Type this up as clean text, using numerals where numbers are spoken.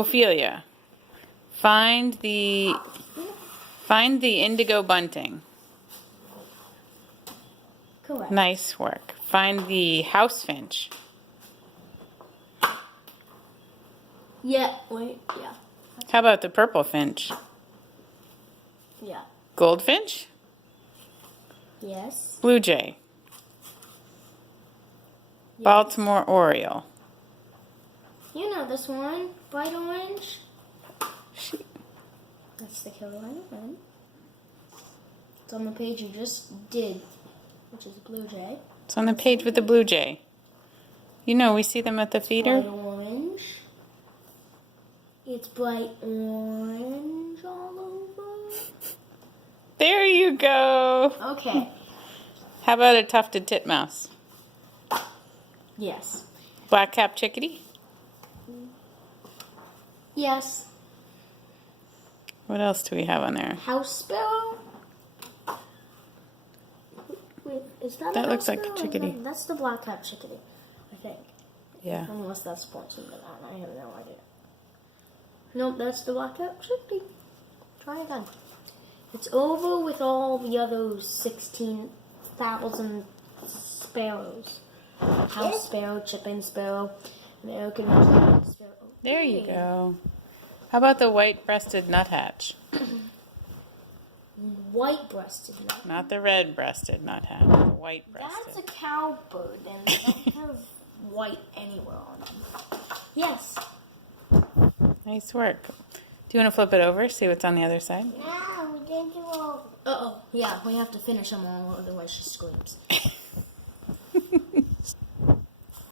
Ophelia, find the indigo bunting. Correct. Nice work. Find the house finch. Yeah, wait, yeah. How about the purple finch? Yeah. Goldfinch? Yes. Blue jay. Yes. Baltimore oriole. You know this one. Bright orange. She- That's the Carolina wren. It's on the page you just did, which is blue jay. It's on the page with the blue jay. You know, we see them at the Bright feeder. orange. It's bright orange all over. There you go. Okay. How about a tufted titmouse? Yes. Black-capped chickadee? Yes. What else do we have on there? House sparrow. Wait, is that? That a looks house like a sparrow? chickadee. No, that's the black-capped chickadee, I think. Yeah. Unless that's points into that, I have no idea. Nope, that's the black-capped chickadee. Try again. It's over with all the other 16,000 sparrows. House sparrow, chipping sparrow, American sparrow. There you go. How about the white-breasted nuthatch? White-breasted nut. Not the red-breasted nuthatch, the white-breasted. That's a cowbird, and they don't have white anywhere on them. Yes. Nice work. Do you want to flip it over, see what's on the other side? No, we didn't do all. Uh-oh. Yeah, we have to finish them all, otherwise she screams.